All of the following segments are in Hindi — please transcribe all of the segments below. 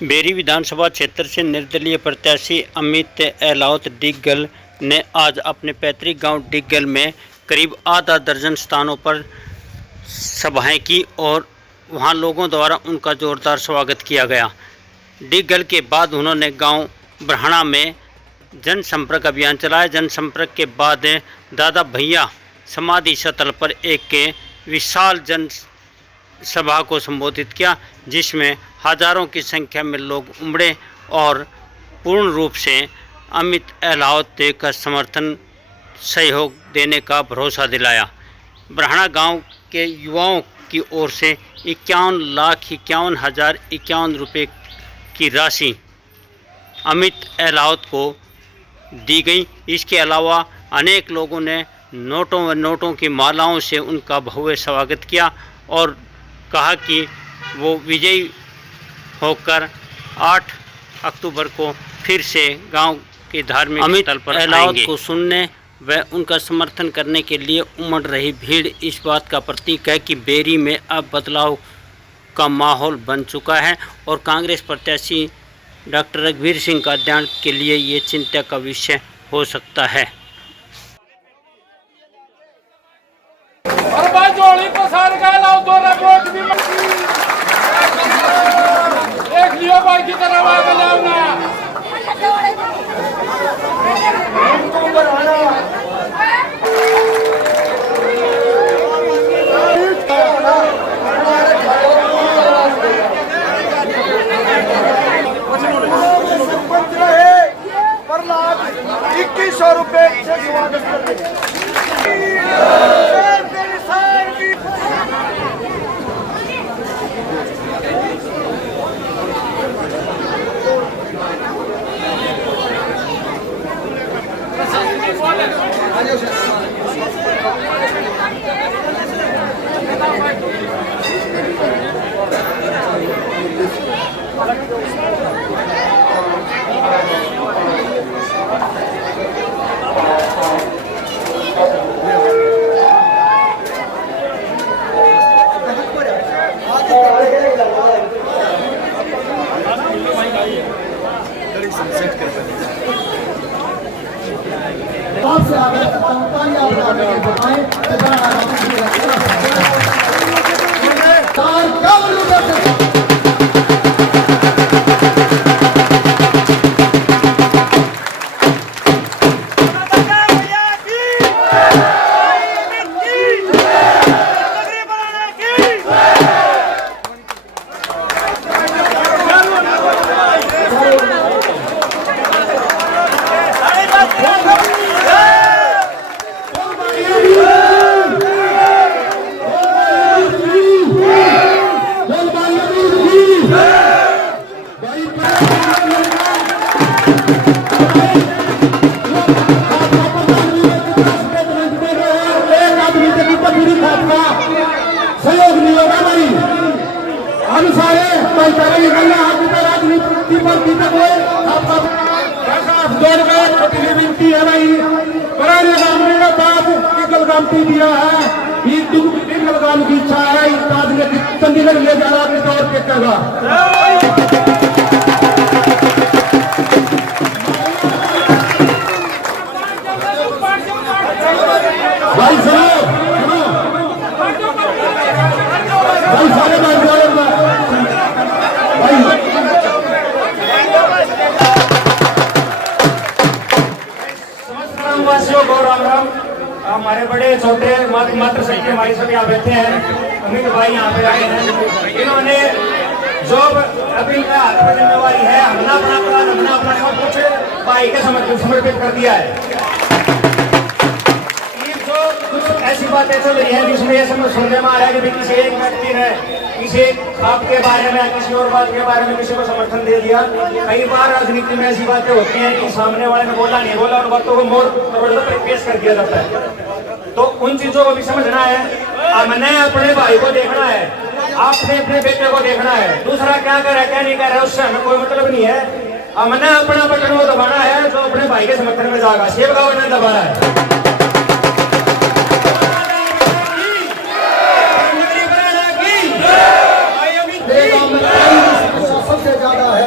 बेरी विधानसभा क्षेत्र से निर्दलीय प्रत्याशी अमित एलावत डिग्गल ने आज अपने पैतृक गांव डिग्गल में करीब आधा दर्जन स्थानों पर सभाएं की और वहां लोगों द्वारा उनका जोरदार स्वागत किया गया। डिग्गल के बाद उन्होंने गांव ब्रहाना में जनसंपर्क अभियान चलाया। जनसंपर्क के बाद दादा भैया समाधि स्थल पर एक विशाल जन सभा को संबोधित किया, जिसमें हजारों की संख्या में लोग उमड़े और पूर्ण रूप से अमित एलावत का समर्थन सहयोग देने का भरोसा दिलाया। ब्रहाना गांव के युवाओं की ओर से 51,51,051 रुपये की राशि अमित एलावत को दी गई। इसके अलावा अनेक लोगों ने नोटों की मालाओं से उनका भव्य स्वागत किया और कहा कि वो विजयी होकर 8 अक्टूबर को फिर से गांव के धार्मिक स्थल पर एलावत को सुनने व उनका समर्थन करने के लिए उमड़ रही भीड़ इस बात का प्रतीक है कि बेरी में अब बदलाव का माहौल बन चुका है और कांग्रेस प्रत्याशी डॉक्टर रघुवीर सिंह का ध्यान के लिए ये चिंता का विषय हो सकता है। ₹2100 से स्वागत करते हैं। आपसे आगे सहयोग नहीं होगा भाई। हम सारे पहले निकलना राजनीति पर दीपक हुए छोटी सी विनती है भाई। पुराने गांव में बात टिकल गांधी दिया है, टिकल गांव की इच्छा है इस बात में चंडीगढ़ ले जाना के तौर पे कहेगा। भाई हमारे बड़े छोटे मात्र संख्या हमारी सब यहाँ बैठे हैं। अमित भाई यहाँ पे आए हैं। इन्होंने जो अभी हाथ में जिम्मेवारी है हमने अपना सब कुछ भाई के समर्पित कर दिया है। जो कुछ ऐसी बातें चल रही है जिसमें ये समझने में आ रहा है कि किसी एक व्यक्ति ने किसी आपके बारे में किसी और बात के बारे में किसी को समर्थन दे दिया। कई बार राजनीति में ऐसी बातें होती हैं कि सामने वाले ने बोला नहीं बोला उन बातों को मोर पेश कर दिया जाता है। तो उन चीजों को भी समझना है। हमने अपने भाई को देखना है, आपने अपने बेटे को देखना है। दूसरा क्या कर रहा है क्या नहीं कर रहा है उससे हमें कोई मतलब नहीं है। हमने अपना बटन वो दबाना है जो अपने भाई के समर्थन में जाएगा। सेब का बटन दबाना है। सबसे ज्यादा है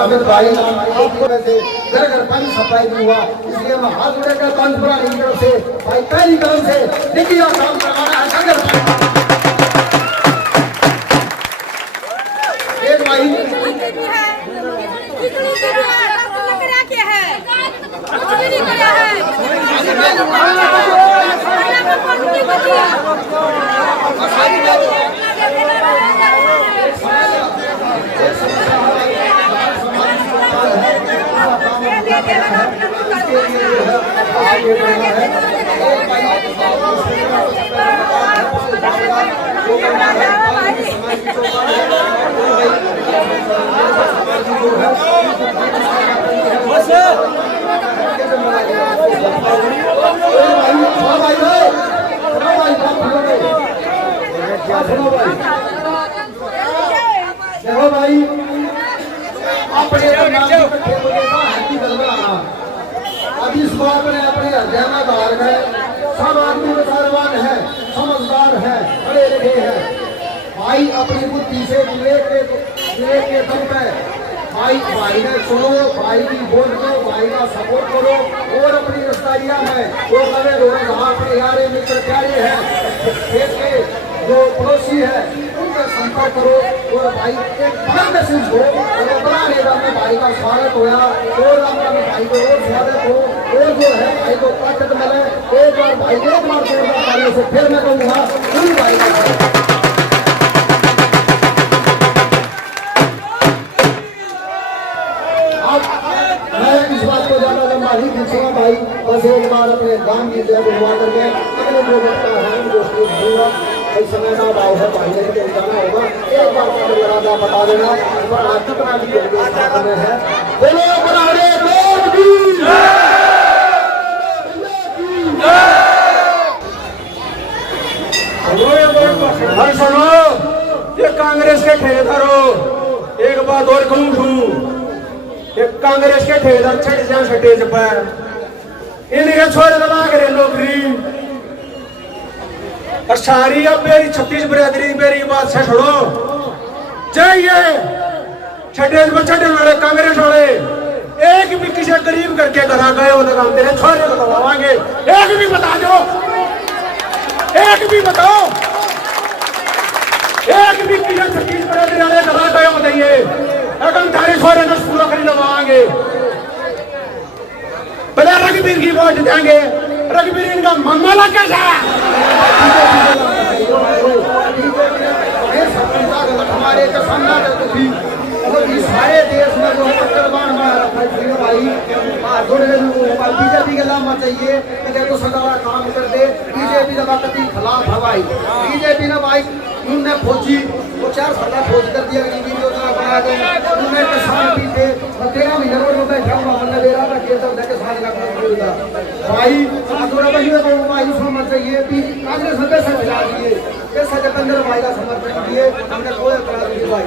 अमित भाई आपको वैसे घर घर पानी सप्लाई नहीं हुआ, इसलिए मैं हाथ जोड़कर कानपुरा की तरफ से भाई पहली कदम से देखिए काम करवाना है घर एक भाई देखो भाई अपने अब इस बात में अपने हृदय में बाहर गए, सब आदमी विचारवान है, समझदार है, पढ़े लिखे हैं भाई, अपनी बुद्धि से विवेक के दम पे भाई ने सुनो, भाई की वोट दो, भाई का सपोर्ट करो और अपनी रिश्तेदारियां में वो लगे रोज अपने यारे मित्र प्यारे हैं, खेत के जो पड़ोसी है उनका संपर्क करो और भाई एक बार मैसेज हो और बड़ा नेता में भाई का स्वागत होया और रामला में भाई को और स्वागत हो और जो है भाई को ताकत मिले, एक बार भाई एक बार जोरदार तालियों से फिर मैं कहूँगा पूरी भाई का इस बात को ज्यादा लंबा नहीं खींचूंगा भाई, बस एक बार अपने गांव की जय बुलवा करके अगले जो बच्चा है उनको स्टेज दूंगा, इस समय का भाव है भाई ने के जाना होगा, एक बार लगा बता देना और आज कितना भी में है बोलो बनाने देश की भाई सुनो, ये कांग्रेस के ठेकेदारों एक बात और कहूँ, कांग्रेस के ठेकेदार छठ जाए स्टेज पर इनके छोड़ दबा करे नौकरी और सारी अब मेरी 36 बरादरी मेरी बात से छोड़ो चाहिए स्टेज पर छठे वाले कांग्रेस वाले एक भी किसी गरीब करके घर गए हो लगा तेरे छोरे को दबावांगे, एक भी बता दो, एक भी बताओ, एक भी किसी 36 बरादरी वाले घर गए हो बताइए अगर तारे छोरे को पूरा कर लगाएंगे, पहले रघुवीर की वोट देंगे, रघुवीर इनका मंगला कैसा हमारे सारे देश में जो भाई बीजेपी के लामा चाहिए तो सदा काम कर दे, बीजेपी का खिलाफ है भाई, बीजेपी ने भाई उनने फौजी वो 4 साल फौज कर दिया, योजना बना दे उन्हें किसान भी थे 13 महीने रोड में बैठा हुआ मन दे रहा था खेत के साथ भाई आदोरा भाई को भाई समझ चाहिए कि कांग्रेस में पैसा बचा दिए, पैसा जतंदर भाई का समर्थन दिए, हमने कोई करा दिए भाई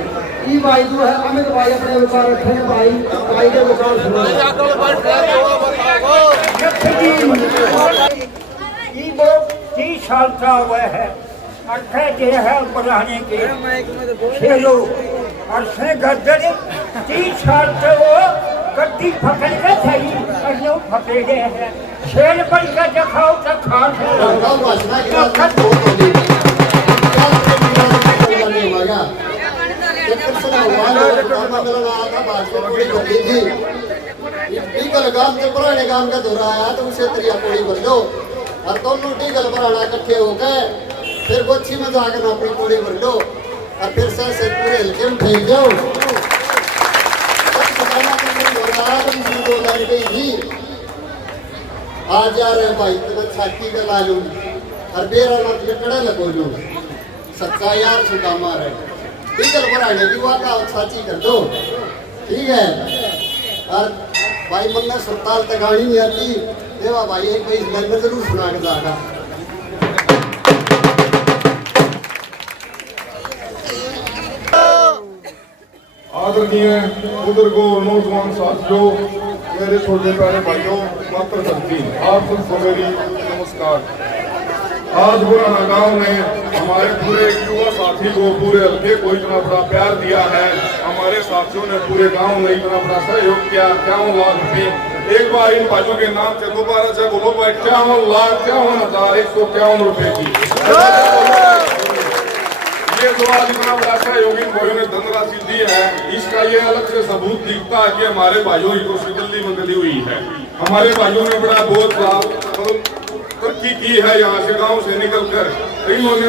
ई भाई जो है अमित भाई अपने विचार रखे भाई, भाई के विचार सुनो ये वो 30 साल का हुआ है अट्ठे के है बढ़ाने के खेलो और से गद्दर 30 साल से वो गद्दी पकड़ के थी और जो पकड़े हैं शेर बन का दिखाओ तो खान गांव के पुराने गांव का दौरा आया तो उसे तरिया कोड़ी बन दो और दोनों टीगल पुराना इकट्ठे हो गए, फिर गोच्छी में जाकर अपनी कोड़ी भर लो और फिर से पूरे हल्के में फेंक जाओ, आज जा रहे भाई तुम्हें छाती का ला लूँ और बेरा लकड़ा लगो लूँ, सच्चा यार सुदामा रहे टीगल पुराने की बात आप साची कर दो, ठीक है। और भाई मन में सुरताल तगाड़ी नहीं आती देवा भाई एक भाई नंबर जरूर सुना के जाएगा। आदरणीय बुजुर्गों और नौजवान साथियों, मेरे छोटे प्यारे भाइयों, मात्र शक्ति आप सबको मेरी नमस्कार। आज बुराना गांव ने हमारे पूरे युवा साथी को, पूरे हल्के को इतना बड़ा प्यार दिया है, हमारे साथियों ने पूरे गांव में इतना बड़ा सहयोग किया। 51 लाख रुपए एक बार इन भाइयों के नाम से दोबारा से बोलो भाई, 51,51,151 रुपए की। ये जो आज इतना बड़ा सहयोग इन भाइयों ने धनराशि दी है, इसका ये अलग से सबूत दिखता है कि हमारे भाइयों की कुर्सी दिल्ली में गली हुई है। हमारे भाइयों ने बड़ा बहुत तरक्की की है। यहाँ से गांव से निकल कर इन्होंने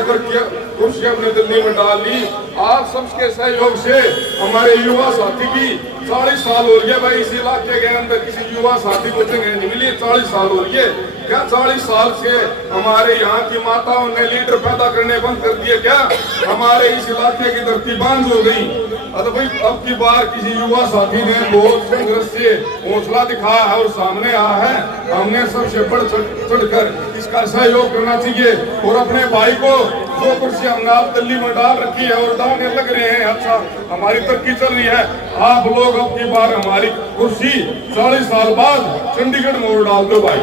कुर्सी अपने दिल्ली में डाल ली। आज सबके सहयोग से हमारे युवा साथी भी 40 साल हो गया भाई, इस इलाके के अंदर किसी युवा साथी को जगह नहीं मिली। 40 साल हो गए क्या? 40 साल से हमारे यहाँ की माताओं ने लीडर पैदा करने बंद कर दिए क्या? हमारे इस इलाके की धरती बांझ हो गई। अरे भाई, अब की बार किसी युवा साथी ने बहुत संघर्ष से हौसला दिखाया है और सामने आया है। हमने सबसे बढ़ चढ़कर इसका सहयोग करना चाहिए और अपने भाई को जो कुर्सी हमने आप दिल्ली में डाल रखी है और दाने लग रहे हैं, अच्छा हमारी तरक्की चल रही है। आप लोग अब की बार हमारी कुर्सी 40 साल बाद चंडीगढ़ में डाल दो भाई।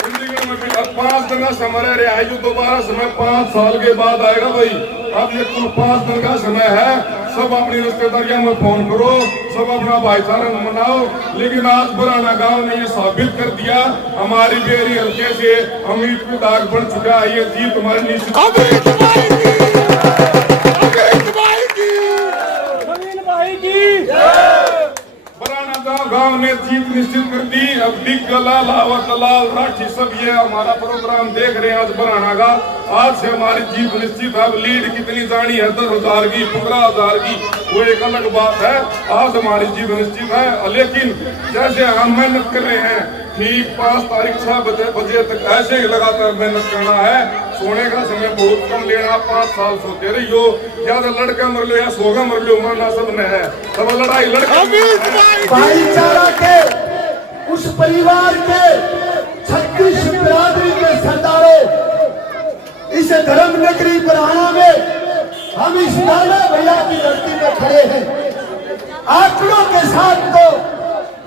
चंडीगढ़ में भी अब 5 दिन का समय रहा है, जो दोबारा समय 5 साल के बाद आएगा भाई। अब ये कुल 5 दिन का समय है। सब अपनी रिश्तेदारियों में फोन करो, सब अपना भाईचारा मनाओ। लेकिन आज बराना गांव ने ये साबित कर दिया, हमारी बेरी हल्के से अमित को दाग बढ़ चुका है। ये जीत हमारी निश्चित गांव ने जीत निश्चित कर दी। अब दिग्गलाल लाल राठी सब ये हमारा प्रोग्राम देख रहे हैं आज बराना का। आज से हमारी जीत निश्चित है। अब लीड कितनी जानी है, 10,000 की 15,000 की, वो एक अलग बात है। आज हमारी जीत निश्चित है। लेकिन जैसे हम मेहनत कर रहे हैं, ठीक 5 तारीख 6 बजे तक ऐसे ही लगातार मेहनत करना है। सोने का समय बहुत कम लेना। 5 साल सोते रहियो, ज्यादा लड़का मर लो या सोगा मर लो, मरना सबने है। सब लड़ाई लड़का भाईचारा के उस परिवार के 36 बिरादरी के सरदारों, इस धर्म नगरी बराना में हम इस नाना भैया की धरती में खड़े हैं। आंकड़ों के साथ तो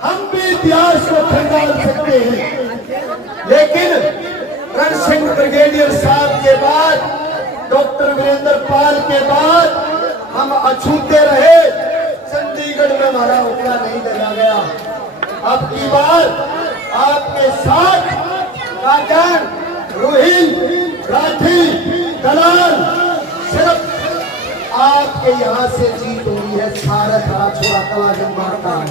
हम भी इतिहास को खंगाल सकते हैं, लेकिन रण सिंह ब्रिगेडियर साहब के बाद, डॉक्टर वीरेंद्र पाल के बाद हम अछूते रहे। चंडीगढ़ में हमारा उकड़ा नहीं डाला गया। अब की बार आपके साथ काजन, रोहिल, राठी, दलाल, सिर्फ आपके यहाँ से जीत हुई है। सारा खड़ा छोड़ा कलाजन मारता है।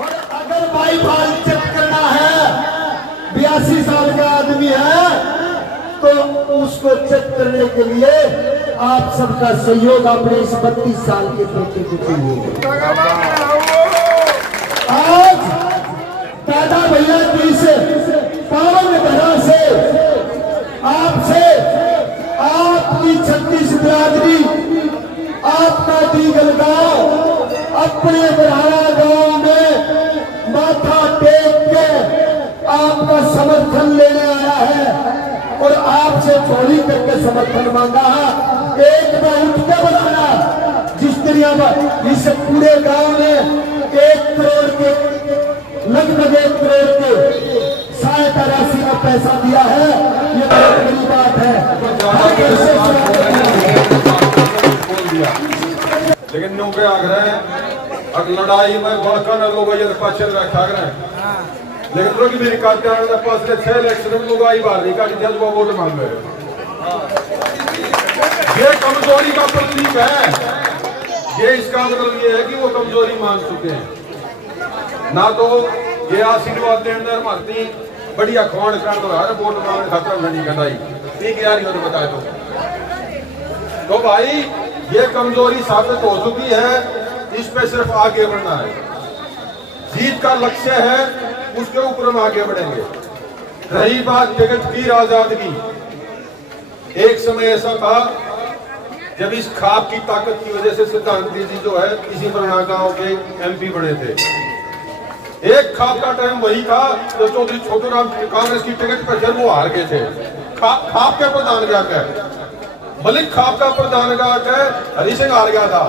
और अगर भाई बाल चेक करना है, 82 साल का आदमी है, तो उसको चेक करने के लिए आप सबका सहयोग अपने इस 32 साल के बेटे को चाहिए। आज दादा भैया की इस पावन धरा से आपसे आपकी 36 बिरादरी, आपका दीगल गांव अपने बराना गांव में माथा टेक के आपका समर्थन लेने आया है और आपसे चोरी करके समर्थन मांगा है। एक बार उठ के बनाना, जिस तरह इस पूरे गांव में 1 करोड़ के लगभग 1 करोड़ के सहायता राशि का पैसा दिया है, ये बहुत बड़ी बात है। लेकिन न्यू के आग्रह अब लड़ाई में बाका न लोग ये पाछे रखा आग्रह, लेकिन लोग मेरी काटे आने के पास से 6 इलेक्शन में लोग आई बार नहीं काटी जल्द वोट मांग रहे। ये कमजोरी का प्रतीक है। ये इसका मतलब ये है कि वो कमजोरी मान चुके हैं। ना तो ये आशीर्वाद देने मारती बढ़िया खोण कर तो यार वोट मांगने खतरा नहीं कटाई ठीक यार ये बताए तो भाई ये कमजोरी साबित हो चुकी है। इस पे सिर्फ आगे बढ़ना है। जीत का लक्ष्य है, उसके ऊपर हम आगे बढ़ेंगे। रही बात टिकट की आजादी, एक समय ऐसा था जब इस खाप की ताकत की वजह से सिद्धांत जी जो है इसी बराना गांव के MP बने थे। एक खाप का टाइम वही था जब चौधरी छोटूराम कांग्रेस की टिकट पर जब वो हार गए थे। खाप के प्रधान क्या है, मलिक खाप का प्रधान क्या है, हरि सिंह हार गया था।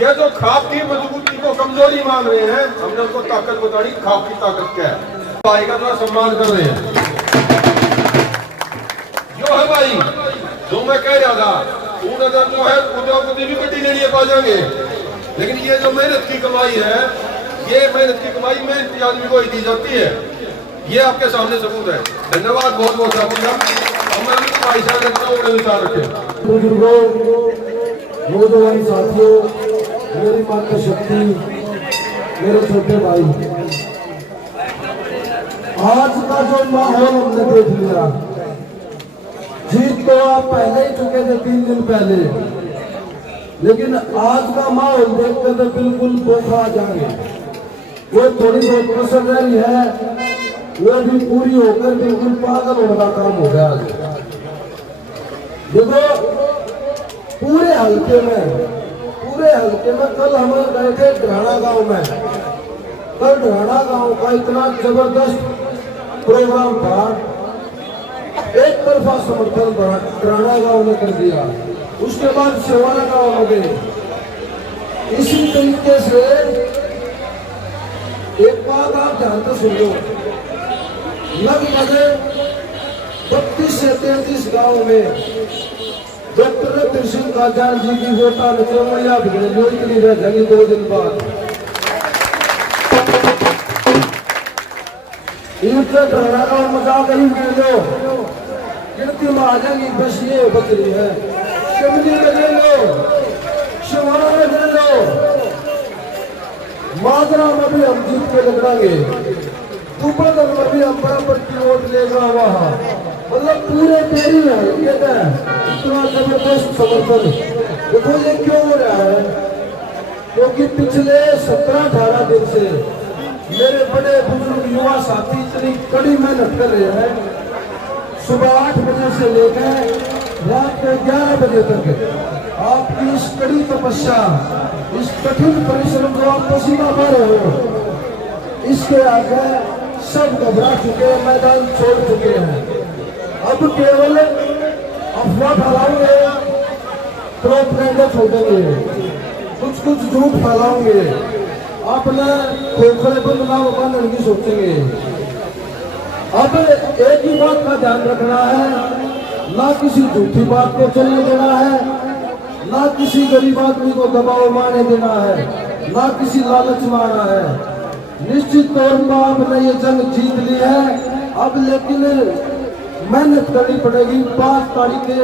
ये जो खाप की मजबूती को कमजोरी मान रहे हैं, हमने उनको ताकत बताई। खाप की ताकत क्या है, भाई का जो सम्मान कर रहे हैं जो है भाई जो मैं कह रहा था, उधर जो है उद्योगपति भी बड़ी लेने पा जाएंगे, लेकिन ये जो मेहनत की कमाई है, ये मेहनत की कमाई मेहनती आदमी को ही दी जाती है। ये आपके सामने सबूत है। धन्यवाद, बहुत बहुत शुक्रिया। मैं भाई साहब रखता हूँ, विचार रखें। बुजुर्गों, नौजवान साथियों, मेरी माता शक्ति, मेरे छोटे भाई, आज का जो माहौल हमने देख लिया, जीत तो आप पहले ही चुके थे 3 दिन पहले, लेकिन आज का माहौल देखते तो बिल्कुल बोखा जाएंगे। वो थोड़ी बहुत कसर रही है, वो भी पूरी होकर बिल्कुल पागल होने का काम हो गया। देखो, पूरे हल्के में कल हम गए थे ढराना गांव में। कल ढराना गांव का इतना जबरदस्त प्रोग्राम था, एक तरफा समर्थन ढराना गांव ने कर दिया। उसके बाद सेवाना गांव में गए। इसी तरीके से एक बात आप ध्यान से सुन लो, लगभग 32 से 33 गांव में डॉक्टर त्रिशूल काजान जी की बेटा नचरमैया इतनी रह जाएगी 2 दिन बाद। इनसे ढराना गांव मजाक नहीं लो, गिनती में आ जाएगी, बस ये बच रही है। शिवजी में ले लो, शिवाना में ले लो, माजरा में भी हम जीत के लगाएंगे, ऊपर में भी हम बराबर की वोट लेगा वहां। मतलब पूरे तेरी है इतना जबरदस्त समर्थन। देखो ये क्यों हो रहा है, क्योंकि पिछले 17-18 दिन से मेरे बड़े बुजुर्ग युवा साथी इतनी कड़ी मेहनत कर रहे हैं। सुबह 8 बजे से लेकर रात के 11 बजे तक आपकी इस कड़ी तपस्या, इस कठिन परिश्रम को आप पसीना पा रहे हो, इसके आगे सब घबरा चुके हैं, मैदान छोड़ चुके हैं। अब केवल अफवाह फैलाओगे, प्रोपेगेंडा छोड़ेंगे, कुछ झूठ फैलाओगे, अपने खोखले को नाम बांधने की सोचेंगे। अब एक ही बात का ध्यान रखना है, ना किसी झूठी बात को चलने देना है, ना किसी गरीब आदमी को दबाव मारने देना है, ना किसी लालच मारना है। निश्चित तौर पर आपने ये जंग जीत ली है। अब लेकिन मेहनत करनी पड़ेगी 5 तारीख के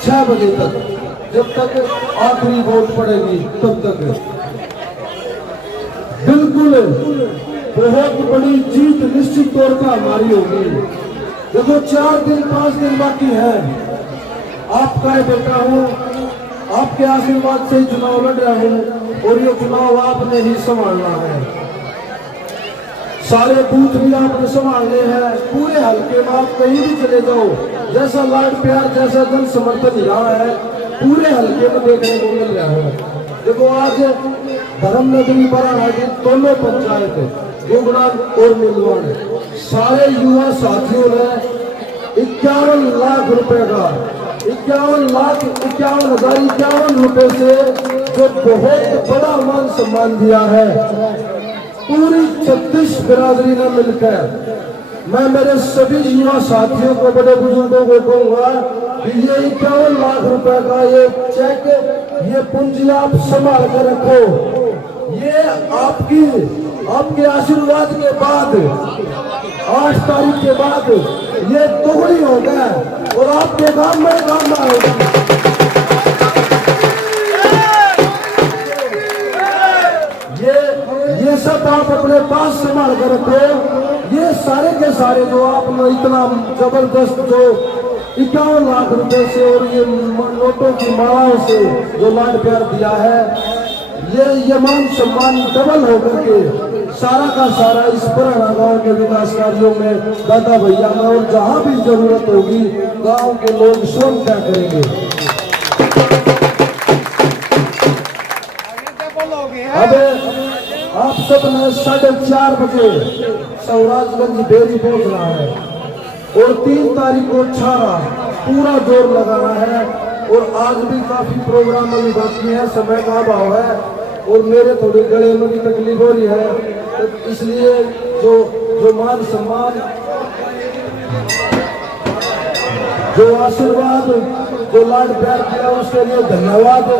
6 बजे तक, जब तक आखिरी वोट पड़ेगी तब तक। बिल्कुल बहुत बड़ी जीत निश्चित तौर पर हमारी होगी। देखो 4 दिन 5 दिन बाकी है। आपका बेटा हूँ, आपके आशीर्वाद से चुनाव लड़ रहा हूँ और ये चुनाव आपने ही संभालना है। सारे बूथ भी आपने संभालने हैं। पूरे हल्के में आप कहीं भी चले जाओ, जैसा लाड प्यार, जैसा जन समर्थन यहाँ है, पूरे हल्के में देखने को मिल रहा है। देखो आज धर्मनगरी बराना की दोनों पंचायत, गुगड़ा और मिलवान, सारे युवा साथियों ने 51 लाख रुपए का 51,51 रुपए से जो बहुत बड़ा मान सम्मान दिया है पूरी 36 बिरादरी ने मिलकर। मैं मेरे सभी युवा साथियों को, बड़े बुजुर्गों को कहूंगा कि ये 51 लाख रुपए का ये चेक, ये पूंजी आप संभाल कर रखो। ये आपके आशीर्वाद के बाद 8 तारीख के बाद ये दोगुनी होगा और आपके काम में आएगा। ये सब आप अपने पास संभाल कर रखो। ये सारे के सारे जो आपने इतना जबरदस्त जो 51 लाख रुपए से और ये नोटों की मालाओं से जो लाड प्यार दिया है, ये मान सम्मान डबल होकर के सारा का सारा इस पुराना गांव के विकास कार्यों में दादा भैया में और जहां भी जरूरत होगी गांव के लोग स्वयं क्या करेंगे। अब आप सब ने 4:30 बजे सौराजगंज डेयरी पहुंचना है और 3 तारीख को छारा पूरा जोर लगाना है। और आज भी काफी प्रोग्राम अभी बाकी है, समय का अभाव है और मेरे थोड़े गले में भी तकलीफ हो रही है, तो इसलिए जो मान सम्मान जो आशीर्वाद, जो लाड प्यार किया उसके लिए धन्यवाद।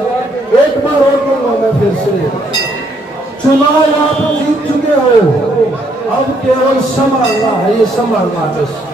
एक बार और कहूंगा मैं फिर से, चुनाव आप जीत चुके हो, अब केवल संभालना है, ये संभालना है।